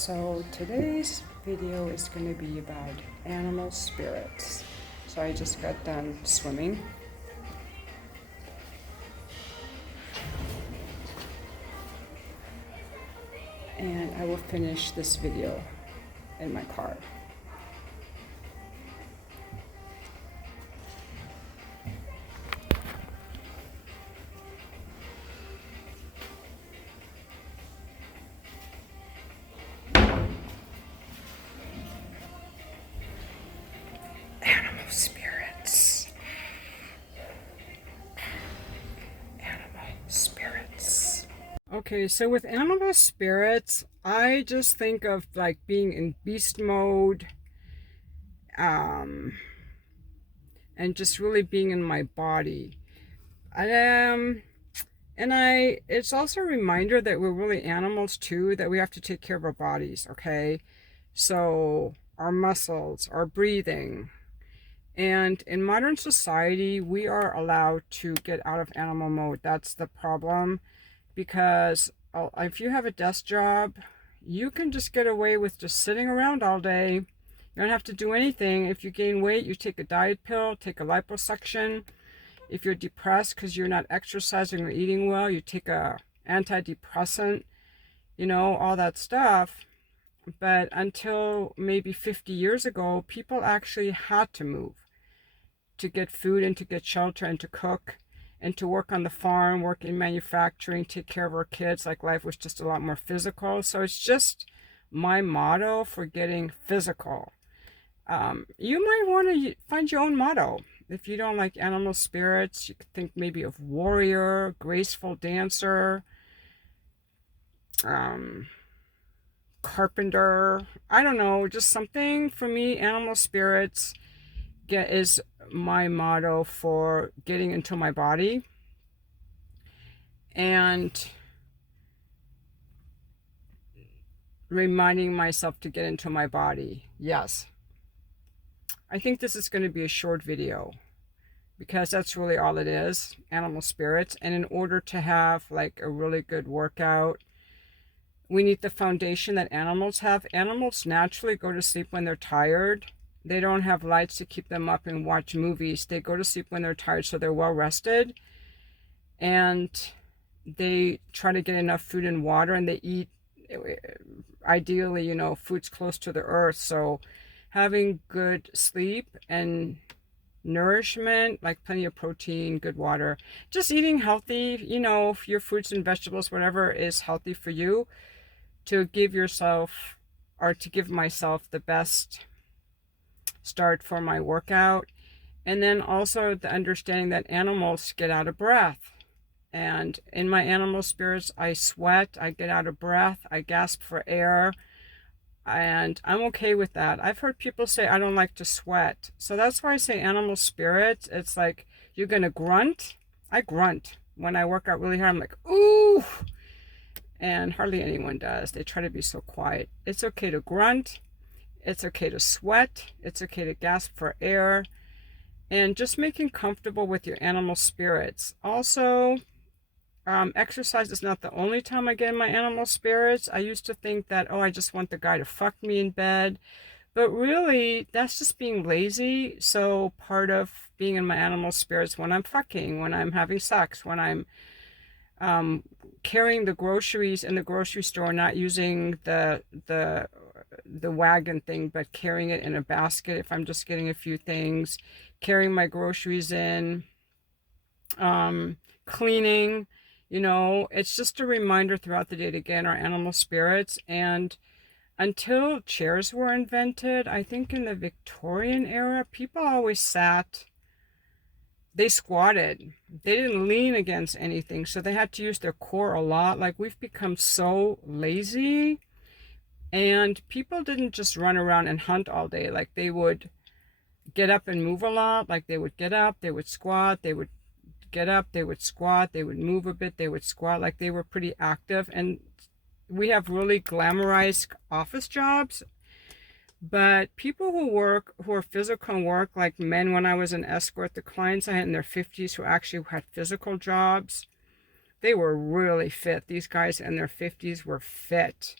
So today's video is going to be about animal spirits. So I just got done swimming. And I will finish this video in my car. Animal spirits. Animal spirits. Okay, so with animal spirits, I just think of like being in beast mode, and just really being in my body. It's also a reminder that we're really animals too, that we have to take care of our bodies, okay? So our muscles, our breathing. And in modern society, we are allowed to get out of animal mode. That's the problem, because if you have a desk job, you can just get away with just sitting around all day. You don't have to do anything. If you gain weight, you take a diet pill, take a liposuction. If you're depressed because you're not exercising or eating well, you take a antidepressant, all that stuff. But until maybe 50 years ago, people actually had to move to get food and to get shelter and to cook and to work on the farm, work in manufacturing, take care of our kids. Like, life was just a lot more physical. So it's just my motto for getting physical. You might want to find your own motto. If you don't like animal spirits, you could think maybe of warrior, graceful dancer, carpenter. I don't know, just something. For me, animal spirits is my motto for getting into my body and reminding myself to get into my body. Yes. I think this is going to be a short video because that's really all it is, animal spirits. And in order to have like a really good workout, we need the foundation that animals have. Animals naturally go to sleep when they're tired. They don't have lights to keep them up and watch movies. They go to sleep when they're tired, so they're well rested. And they try to get enough food and water, and they eat, ideally, foods close to the earth. So having good sleep and nourishment, like plenty of protein, good water, just eating healthy, your fruits and vegetables, whatever is healthy for you, to give yourself, or to give myself, the best start for my workout. And then also the understanding that animals get out of breath. And in my animal spirits, I sweat, I get out of breath, I gasp for air. And I'm okay with that. I've heard people say I don't like to sweat. So that's why I say animal spirits. It's like, you're going to grunt. I grunt. When I work out really hard, I'm like, ooh. And hardly anyone does. They try to be so quiet. It's okay to grunt. It's okay to sweat. It's okay to gasp for air. And just making comfortable with your animal spirits. Also, exercise is not the only time I get in my animal spirits. I used to think that, I just want the guy to fuck me in bed. But really, that's just being lazy. So part of being in my animal spirits, when I'm fucking, when I'm having sex, when I'm carrying the groceries in the grocery store, not using the wagon thing, but carrying it in a basket if I'm just getting a few things, carrying my groceries in, cleaning. It's just a reminder throughout the day to get in our animal spirits. And until chairs were invented, I think in the Victorian era, people always sat, they squatted. They didn't lean against anything, so they had to use their core a lot. Like, we've become so lazy, and people didn't just run around and hunt all day. Like, they would get up and move a lot. Like, they would get up, they would squat, they would get up, they would squat, they would move a bit, they would squat. Like, they were pretty active. And we have really glamorized office jobs, but people who are physical work, like men, when I was an escort, the clients I had in their 50s who actually had physical jobs, they were really fit. These guys in their 50s were fit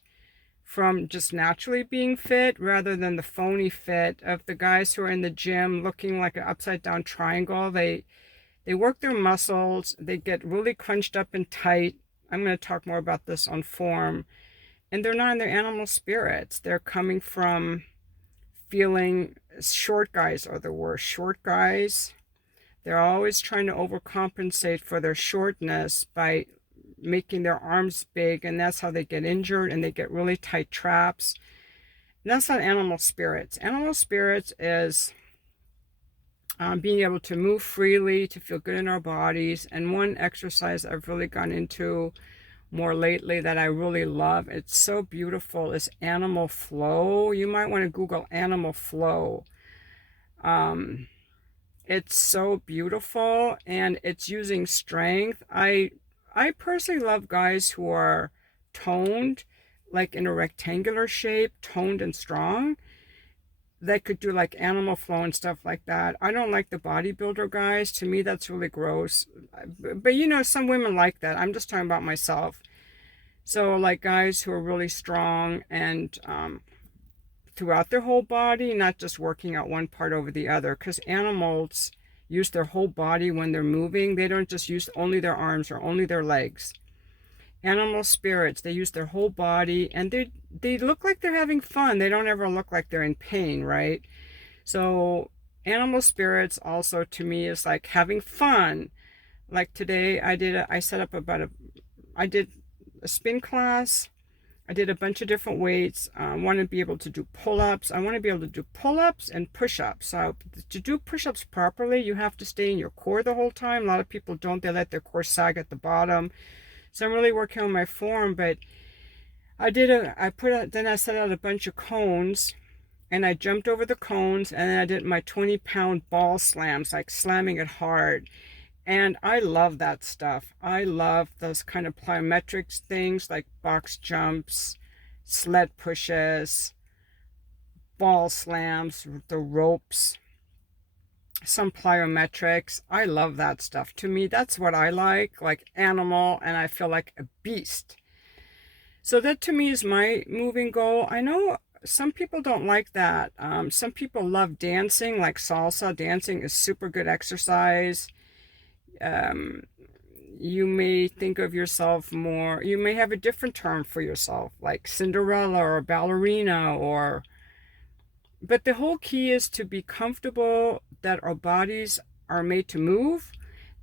from just naturally being fit rather than the phony fit of the guys who are in the gym looking like an upside down triangle. They work their muscles, they get really crunched up and tight. I'm going to talk more about this on form. And they're not in their animal spirits. They're coming from feeling, short guys are the worst. Short guys, they're always trying to overcompensate for their shortness by making their arms big, and that's how they get injured and they get really tight traps. And that's not animal spirits. Animal spirits is being able to move freely, to feel good in our bodies. And one exercise I've really gone into more lately that I really love, it's so beautiful, is animal flow. You might want to Google animal flow. It's so beautiful, and it's using strength. I personally love guys who are toned, like in a rectangular shape, toned and strong. They could do like animal flow and stuff like that. I don't like the bodybuilder guys. To me, that's really gross. But you know, some women like that. I'm just talking about myself. So like guys who are really strong and throughout their whole body, not just working out one part over the other, because animals use their whole body when they're moving. They don't just use only their arms or only their legs. Animal spirits, they use their whole body, and they look like they're having fun. They don't ever look like they're in pain, right? So animal spirits also to me is like having fun. Like today I did a spin class. I did a bunch of different weights. I want to be able to do pull-ups. I want to be able to do pull-ups and push-ups. So to do push-ups properly, you have to stay in your core the whole time. A lot of people don't. They let their core sag at the bottom. So I'm really working on my form. But then I set out a bunch of cones, and I jumped over the cones, and then I did my 20-pound ball slams, like slamming it hard. And I love that stuff. I love those kind of plyometrics things like box jumps, sled pushes, ball slams, the ropes, some plyometrics. I love that stuff. To me, that's what I like animal, and I feel like a beast. So that to me is my moving goal. I know some people don't like that. Some people love dancing, like salsa. Dancing is super good exercise. You may think of yourself more, you may have a different term for yourself, like Cinderella or ballerina, but the whole key is to be comfortable that our bodies are made to move,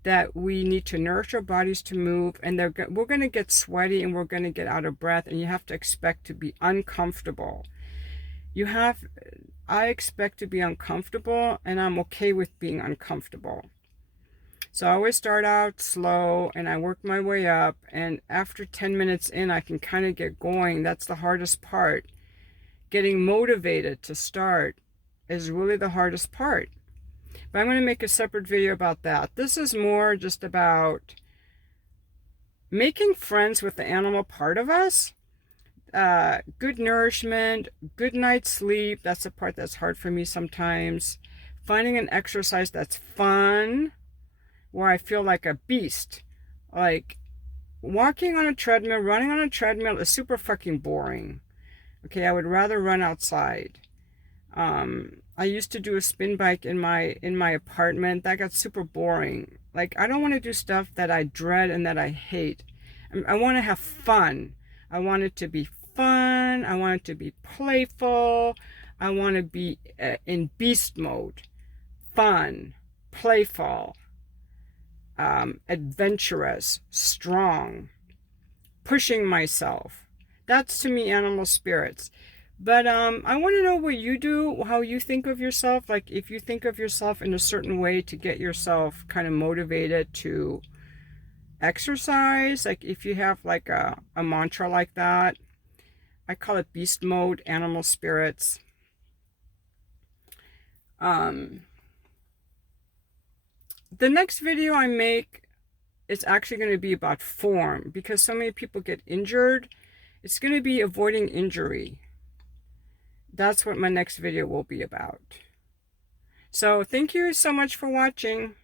that we need to nourish our bodies to move, and we're going to get sweaty and we're going to get out of breath, and you have to expect to be uncomfortable. I expect to be uncomfortable, and I'm okay with being uncomfortable. So I always start out slow and I work my way up, and after 10 minutes in, I can kind of get going. That's the hardest part. Getting motivated to start is really the hardest part. But I'm going to make a separate video about that. This is more just about making friends with the animal part of us. Good nourishment, good night's sleep. That's the part that's hard for me sometimes. Finding an exercise that's fun, where I feel like a beast. Like walking on a treadmill, running on a treadmill is super fucking boring. Okay, I would rather run outside. I used to do a spin bike in my apartment. That got super boring. Like, I don't want to do stuff that I dread and that I hate. I want to have fun. I want it to be fun. I want it to be playful. I want to be in beast mode. Fun, playful, adventurous, strong, pushing myself. That's to me animal spirits. But I want to know what you do, how you think of yourself. Like if you think of yourself in a certain way to get yourself kind of motivated to exercise. Like if you have like a mantra like that. I call it beast mode, animal spirits. The next video I make is actually going to be about form, because so many people get injured. It's going to be avoiding injury. That's what my next video will be about. So thank you so much for watching.